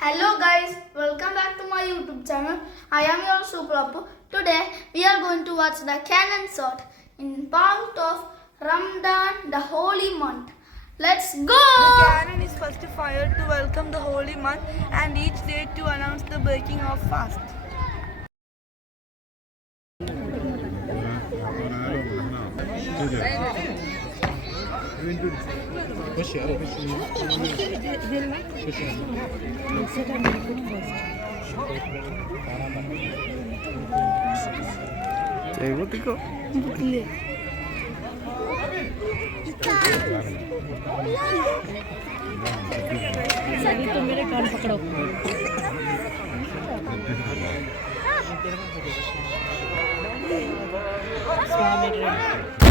Hello guys, welcome back to my YouTube channel. I am your Suprapu. Today we are going to watch the cannon shot in part of Ramadan, the holy month. Let's go! The cannon is first fired to welcome the holy month and each day to announce the breaking of fast. तो मेरे कान पकड़ो स्वामी